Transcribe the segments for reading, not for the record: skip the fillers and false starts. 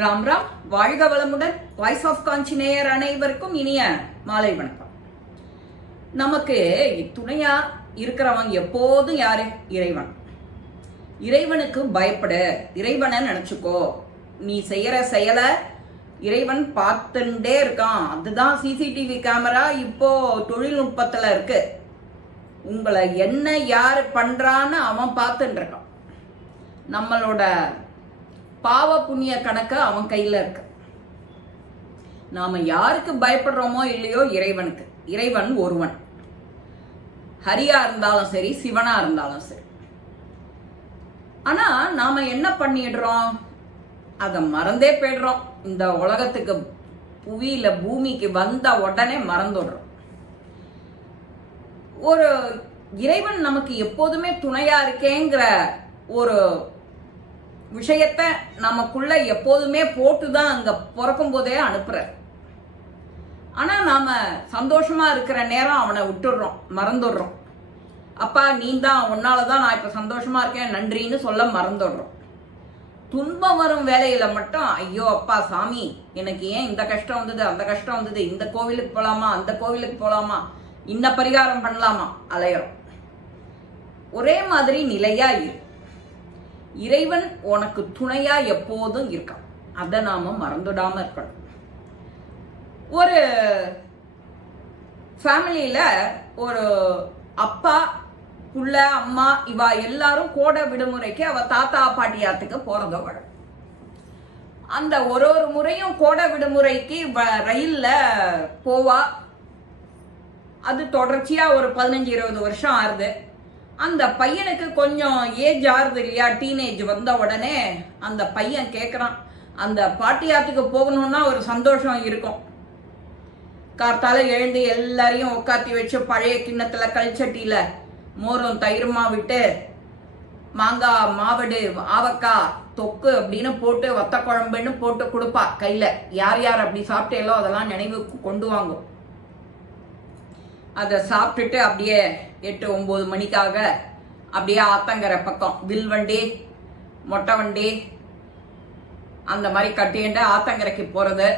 ராம் ராம், வாழ்க வளமுடன். Voice of காஞ்சி நேயர் அனைவருக்கும் இனிய மாலை வணக்கம். நமக்கு துணையா இருக்கிறவன் எப்போதும் யாரு? இறைவன். இறைவனுக்கு பயப்படு, இறைவனை நினைச்சுக்கோ. நீ செய்யற செயலை இறைவன் பார்த்துட்டே இருக்கான். அதுதான் சிசிடிவி கேமரா இப்போ தொழில்நுட்பத்துல இருக்கு. உங்களை என்ன யாரு பண்றான்னு அவன் பார்த்துட்டு இருக்கான். நம்மளோட பாவ புண்ணிய கணக்கு அவன் கையில இருக்கு. நாம யாருக்கு பயப்படுறோமோ இல்லையோ, இறைவனுக்கு. இறைவன் ஒருவன். ஹரியா இருந்தாலும் சரி, சிவனா இருந்தாலும் சரி. ஆனா நாம என்ன பண்ணிடுறோம்? அத மறந்தே போயிடுறோம். இந்த உலகத்துக்கு புவியில பூமிக்கு வந்த உடனே மறந்துடுறோம். ஒரு இறைவன் நமக்கு எப்போதுமே துணையா இருக்கேங்கிற ஒரு விஷயத்த நமக்குள்ள எப்போதுமே போட்டுதான் அங்க பிறக்கும் போதே அனுப்புற. ஆனா நாம சந்தோஷமா இருக்கிற நேரம் அவனை விட்டுடுறோம், மறந்துடுறோம். அப்பா நீ தான், உன்னாலதான் நான் இப்ப சந்தோஷமா இருக்கேன், நன்றின்னு சொல்ல மறந்துடுறோம். துன்பம் வரும் வேலையில மட்டும் ஐயோ அப்பா சாமி, எனக்கு ஏன் இந்த கஷ்டம் வந்தது, அந்த கஷ்டம் வந்தது, இந்த கோவிலுக்கு போலாமா, அந்த கோவிலுக்கு போலாமா, இந்த பரிகாரம் பண்ணலாமா, அலையிறோம். ஒரே மாதிரி நிலையா இரு. இறைவன் உனக்கு துணையா எப்போதும் இருக்கான். அதை நாம மறந்துடாம இருக்கணும். ஒரு ஃபேமிலியில ஒரு அப்பா, புள்ள, அம்மா இவா எல்லாரும் கோடை விடுமுறைக்கு அவ தாத்தா பாட்டியாத்துக்கு போறதோ வரும். அந்த ஒரு முறையும் கோடை விடுமுறைக்கு ரயில்ல போவா. அது தொடர்ச்சியா ஒரு 15-20 வருஷம் ஆறுது. அந்த பையனுக்கு கொஞ்சம் ஏஜ் ஆறுது இல்லையா, டீனேஜ் வந்த உடனே அந்த பையன் கேட்குறான், அந்த பாட்டியாத்துக்கு போகணும்னா ஒரு சந்தோஷம் இருக்கும். கார்த்தால எழுந்து எல்லாரையும் உட்காத்தி வச்சு பழைய கிண்ணத்துல கல்ச்சட்டியில மோரும் தயிர்மா விட்டு மாங்காய் மாவடு ஆவக்காய் தொக்கு அப்படின்னு போட்டு வத்த குழம்புன்னு போட்டு கொடுப்பா கையில. யார் யார் அப்படி சாப்பிட்டேலோ அதெல்லாம் நினைவுக்கு கொண்டு வாங்கும். அதை சாப்பிட்டுட்டு அப்படியே 8-9 மணிக்காக அப்படியே ஆத்தங்கரை பக்கம் வில்வண்டி மொட்டை வண்டி அந்த மாதிரி கட்டிட்டு ஆத்தங்கரைக்கு போறது,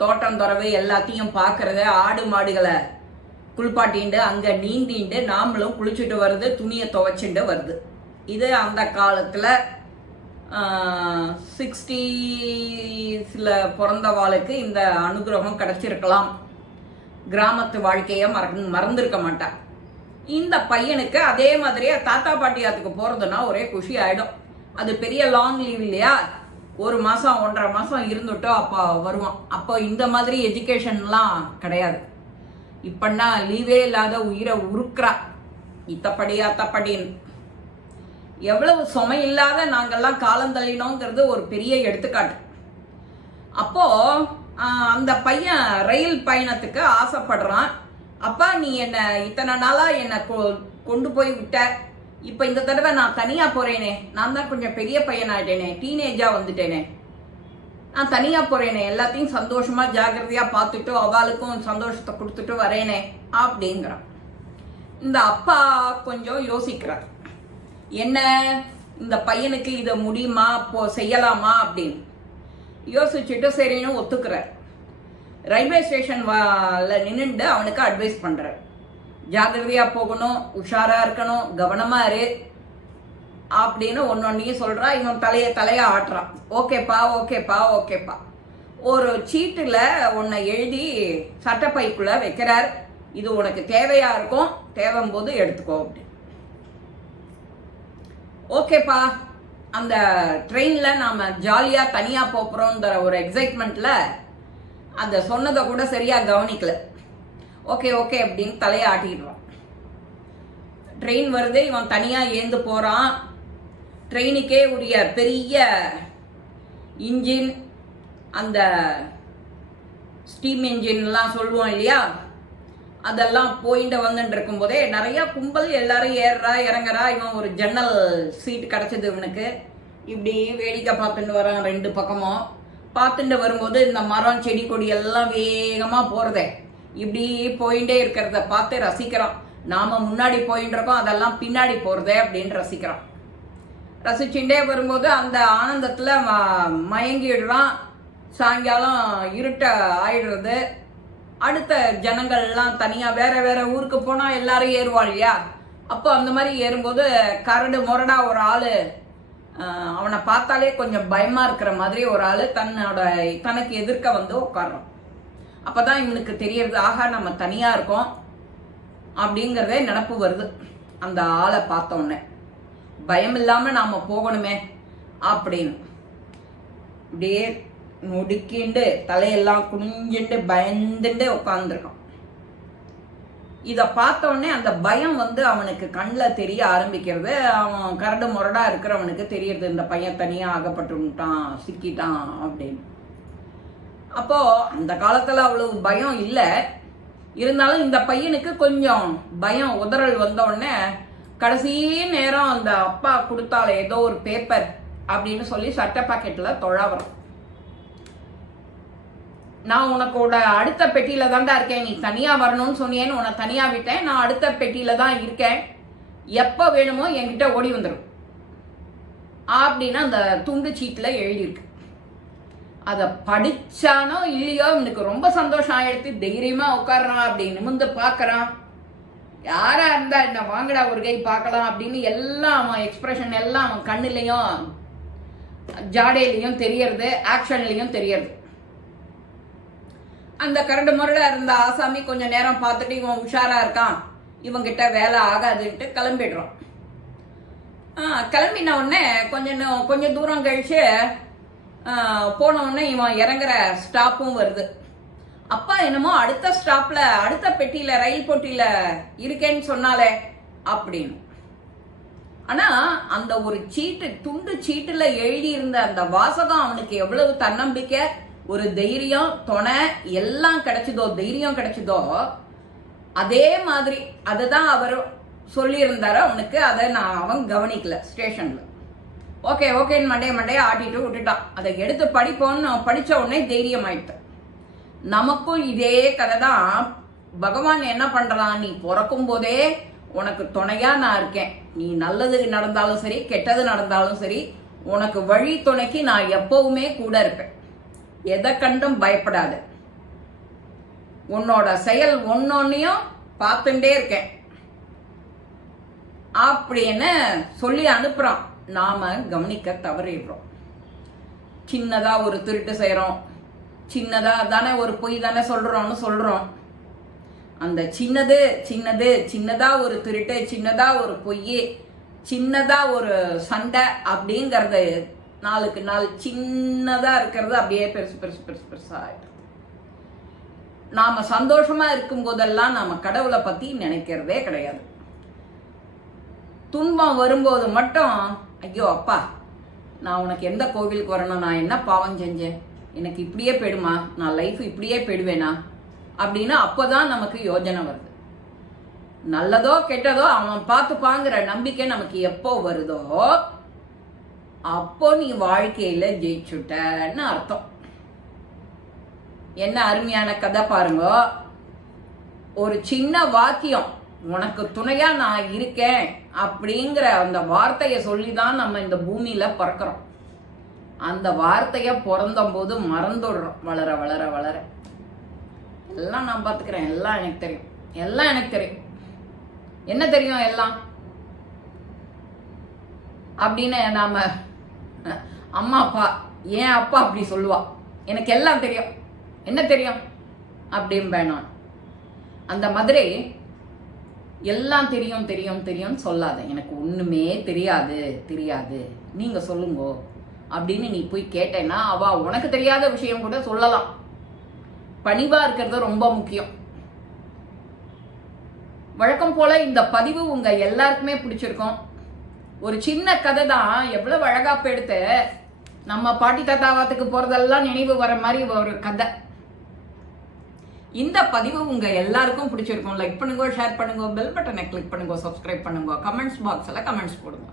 தோட்டம் துறவு எல்லாத்தையும் பார்க்கறது, ஆடு மாடுகளை குளிப்பாட்டிண்டு அங்க நீந்திண்டு நாமளும் குளிச்சுட்டு வருது, துணியை துவைச்சுட்டு வருது. இது அந்த காலத்துல 60ஸ்ல பிறந்தவாளுக்கு இந்த அனுகிரகம் கிடைச்சிருக்கலாம். கிராமத்து வாழ்க்கைய மறந்துருக்க மாட்டான். இந்த பையனுக்கு அதே மாதிரியே தாத்தா பாட்டியாத்துக்கு போறதுன்னா ஒரே குஷி ஆயிடும். அது பெரிய லாங் லீவ் இல்லையா, 1 மாசம் 1.5 மாசம் இருந்துட்டோ அப்போ வருவான். அப்போ இந்த மாதிரி எஜுகேஷன்லாம் கிடையாது. இப்பன்னா லீவே இல்லாத உயிரை உருக்குறா, இத்தப்படி அத்தப்படின்னு. எவ்வளவு சுமை இல்லாத நாங்கெல்லாம் காலந்தள்ளினோங்கிறது ஒரு பெரிய எடுத்துக்காட்டு. அப்போ அந்த பையன் ரயில் பயணத்துக்கு ஆசைப்படுறான். அப்பா நீ என்ன இத்தனை நாளா என்னை கொண்டு போய் விட்ட, இப்ப இந்த தடவை நான் தனியா போறேனே, நான் தான் கொஞ்சம் பெரிய பையன் ஆயிட்டேனே, டீனேஜா வந்துட்டேனே, நான் தனியா போறேனே, எல்லாத்தையும் சந்தோஷமா ஜாகிரதையா பார்த்துட்டு அவளுக்கும் சந்தோஷத்தை கொடுத்துட்டு வரேனே அப்படிங்கிறான். இந்த அப்பா கொஞ்சம் யோசிக்கிறார், என்ன இந்த பையனுக்கு இதை முடியுமா, செய்யலாமா அப்படின்னு யோசிச்சுட்டு சரின்னு ஒத்துக்கிறார். ரயில்வே ஸ்டேஷன்ல நின்றுட்டு அவனுக்கு அட்வைஸ் பண்றார், ஜாகிரதையா போகணும், உஷாரா இருக்கணும், கவனமா இரு அப்படின்னு ஒன்னொன்னையும் சொல்றா. இவன் தலையா ஆட்டுறான். ஓகேப்பா ஓகேப்பா ஓகேப்பா. ஒரு சீட்டுல உன்னை எழுதி சட்டப்பைக்குள்ள வைக்கிறார், இது உனக்கு தேவையா இருக்கும், தேவையும் போது எடுத்துக்கோ அப்படி. ஓகேப்பா. அந்த ட்ரெயின்ல நாம ஜாலியா தனியா போறோம்ங்கிற ஒரு எக்ஸைட்மெண்ட்ல அந்த சொன்னதை கூட சரியா கவனிக்கல. ஓகே ஓகே அப்படின்னு தலையை ஆட்டிடுறான். ட்ரெயின் வருது, இவன் தனியா ஏந்து போறான். ட்ரெயினுக்கே உரிய பெரிய இன்ஜின், அந்த ஸ்டீம் இன்ஜின்லாம் சொல்லுவோம் இல்லையா, அதெல்லாம் போயிட்டு வந்துட்டு இருக்கும் போதே நிறைய கும்பல், எல்லாரும் ஏறுறா இறங்குறா. இவன் ஒரு ஜன்னல் சீட் கிடைச்சது இவனுக்கு. இப்படி வேடிக்கை பார்த்துட்டு வரான். 2 பக்கமும் பார்த்துட்டு வரும்போது இந்த மரம் செடி கொடி எல்லாம் வேகமா போறதே, இப்படி போயிட்டே இருக்கிறத பார்த்து ரசிக்கிறான். நாம முன்னாடி போயிட்டு இருக்கோம், அதெல்லாம் பின்னாடி போறதே அப்படின்னு ரசிக்கிறான். ரசிச்சுட்டே வரும்போது அந்த ஆனந்தத்தில் மயங்கிடுறான். சாயங்காலம் இருட்ட ஆயிடுறது. அடுத்த ஜனங்கள்லாம் தனியாக வேற வேற ஊருக்கு போனால் எல்லாரும் ஏறுவாள் இல்லையா? அப்போ அந்த மாதிரி ஏறும்போது கரடு முரடா ஒரு ஆள், அவனை பார்த்தாலே கொஞ்சம் பயமாக இருக்கிற மாதிரி ஒரு ஆள் தனக்கு எதிர்க்க வந்து உட்கார்றான். அப்போ தான் இவனுக்கு தெரியறது, ஆகா நம்ம தனியாக இருக்கோம் அப்படிங்கிறதே நினப்பு வருது. அந்த ஆளை பார்த்தோன்னே பயம் இல்லாமல் நாம் போகணுமே அப்படின்னு இப்படியே நொடுக்கிண்டு தலையெல்லாம் குனிஞ்சுட்டு பயந்துட்டு உட்காந்துருக்கான். இதை பார்த்தோடனே அந்த பயம் வந்து அவனுக்கு கண்ணில் தெரிய ஆரம்பிக்கிறது. அவன் கரடு முரடா இருக்கிறவனுக்கு தெரியறது, இந்த பையன் தனியாக அகப்பட்டுட்டான், சிக்கிட்டான் அப்படின்னு. அப்போ அந்த காலத்தில் அவ்வளவு பயம் இல்லை. இருந்தாலும் இந்த பையனுக்கு கொஞ்சம் பயம் உதறல் வந்தோடனே கடைசி நேரம் அந்த அப்பா கொடுத்தால ஏதோ ஒரு பேப்பர் அப்படின்னு சொல்லி சட்டை பாக்கெட்டில் தொழாவறம். நான் உனக்கோட அடுத்த பெட்டியில தான்டா இருக்கேன், நீ தனியா வரணும்னு சொன்னியேன்னு உன்னை தனியா விட்டேன், நான் அடுத்த பெட்டியில தான் இருக்கேன், எப்ப வேணுமோ என்கிட்ட ஓடி வந்துடும் அப்படின்னு அந்த துண்டு சீட்டுல எழுதியிருக்கு. அதை படிச்சானோ இல்லையோ இவனுக்கு ரொம்ப சந்தோஷம் ஆயிடுத்து. தைரியமா உட்காடுறான், அப்படி நிமிந்து பார்க்கறான். யாரா இருந்தா என்ன வாங்கடா ஒரு கை பார்க்கலாம் அப்படின்னு எல்லாம் அவன் எக்ஸ்பிரஷன் எல்லாம் அவன் கண்ணுலையும் ஜாடையிலையும் தெரியறது, ஆக்ஷன்லையும் தெரியறது. அந்த கரடு முரடா இருந்த ஆசாமி கொஞ்ச நேரம் பார்த்துட்டு இவன் உஷாரா இருக்கான், இவங்கிட்ட வேலை ஆகாதுன்ட்டு கிளம்பிடுறான். கிளம்பின உடனே கொஞ்சம் தூரம் கழிச்சு போன உடனே இவன் இறங்குற ஸ்டாப்பும் வருது. அப்பா என்னமோ அடுத்த ஸ்டாப்ல அடுத்த பெட்டியில ரயில் போட்டியில இருக்கேன்னு சொன்னாலே அப்படின்னு. ஆனா அந்த ஒரு சீட்டு, துண்டு சீட்டுல எழுதி இருந்த அந்த வாசகம் அவனுக்கு எவ்வளவு தன்னம்பிக்கை, ஒரு தைரியம், துணை எல்லாம் கிடைச்சதோ, தைரியம் கிடைச்சதோ, அதே மாதிரி அதுதான் அவர் சொல்லியிருந்தாரு அவனுக்கு. அதை அவன் கவனிக்கல ஸ்டேஷன்ல. ஓகேன்னு மண்டைய ஆட்டிட்டு விட்டுட்டான். அதை எடுத்து படிப்போன்னு படிச்ச உடனே தைரியம் ஆயிட்டு. நமக்கும் இதே கதை தான். பகவான் என்ன பண்றான், நீ பிறக்கும் போதே உனக்கு துணையா நான் இருக்கேன், நீ நல்லது நடந்தாலும் சரி கெட்டது நடந்தாலும் சரி உனக்கு வழி துணைக்கு நான் எப்பவுமே கூட இருப்பேன், எதை கண்டும் பயப்படாது, உன்னோட செயல் ஒன்னொன்னையும் பார்த்துட்டே இருக்கேன் அப்படின்னு சொல்லி அனுப்புறான். நாம கவனிக்க தவறிடுறோம். சின்னதா ஒரு திருட்டு செய்யறோம், சின்னதா தானே ஒரு பொய் தானே சொல்றோம். அந்த சின்னதா ஒரு திருட்டு, சின்னதா ஒரு பொய், சின்னதா ஒரு சண்டை அப்படிங்கறது நாளுக்கு நாள் சின்னதா இருக்கிறது அப்படியே பெருசா ஆயிடும். நாம சந்தோஷமா இருக்கும் போதெல்லாம் நாம கடவுளை பத்தி நினைக்கிறதே கிடையாது. துன்பம் வரும்போது மட்டும் ஐயோ அப்பா நான் உனக்கு எந்த கோவிலுக்கு வரணும், நான் என்ன பாவம் செஞ்சேன், எனக்கு இப்படியே போயிடுமா, நான் லைஃப் இப்படியே போயிடுவேனா அப்படின்னு அப்போதான் நமக்கு யோஜனை வருது. நல்லதோ கெட்டதோ அவன் பார்த்துப்பாங்கிற நம்பிக்கை நமக்கு எப்போ வருதோ அப்போ நீ வாழ்க்கையில ஜெயிச்சுட்டன்னு அர்த்தம். என்ன அருமையான கதை பாருங்க. ஒரு சின்ன வாக்கியம், உனக்கு துணையா நான் இருக்கேன் அப்படிங்கிற அந்த வார்த்தையை சொல்லிதான் நம்ம இந்த பூமியில பிறக்கிறோம். அந்த வார்த்தைய பிறந்த போது மறந்துடுறோம். வளர வளர வளர எல்லாம் நான் பார்த்துக்கிறேன், எல்லாம் எனக்கு தெரியும், என்ன தெரியும் எல்லாம் அப்படின்னு நாம அம்மா அப்பா, ஏன் அப்பா அப்படி சொல்லுவா, எனக்கு எல்லாம் தெரியும், என்ன தெரியும் அப்படின்பேன் நான். அந்த மாதிரி எல்லாம் தெரியும் சொல்லாத, எனக்கு ஒண்ணுமே தெரியாது நீங்க சொல்லுங்க அப்படின்னு நீ போய் கேட்டேன்னா அவ உனக்கு தெரியாத விஷயம் கூட சொல்லலாம். பணிவா இருக்கிறது ரொம்ப முக்கியம். வழக்கம் போல இந்த பதிவு உங்க எல்லாருக்குமே பிடிச்சிருக்கும். ஒரு சின்ன கதை தான், எவ்வளவு அழகா எடுத்து நம்ம பாட்டி தாத்தாவாத்துக்கு போறதெல்லாம் நினைவு வர மாதிரி ஒரு கதை. இந்த பதிவு உங்க எல்லாருக்கும் பிடிச்சிருக்கும். லைக் பண்ணுங்க, ஷேர் பண்ணுங்க, பெல் பட்டனை கிளிக் பண்ணுங்க, சப்ஸ்கிரைப் பண்ணுங்க, கமெண்ட்ஸ் பாக்ஸ்ல கமெண்ட்ஸ் போடுங்க.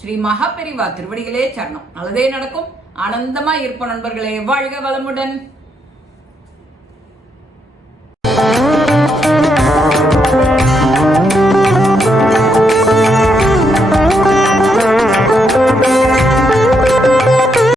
ஸ்ரீ மகாபெரிவா திருவடிகளே சரணம். நல்லதே நடக்கும். ஆனந்தமா இருப்போம் நண்பர்களே. வாழ்க வளமுடன்.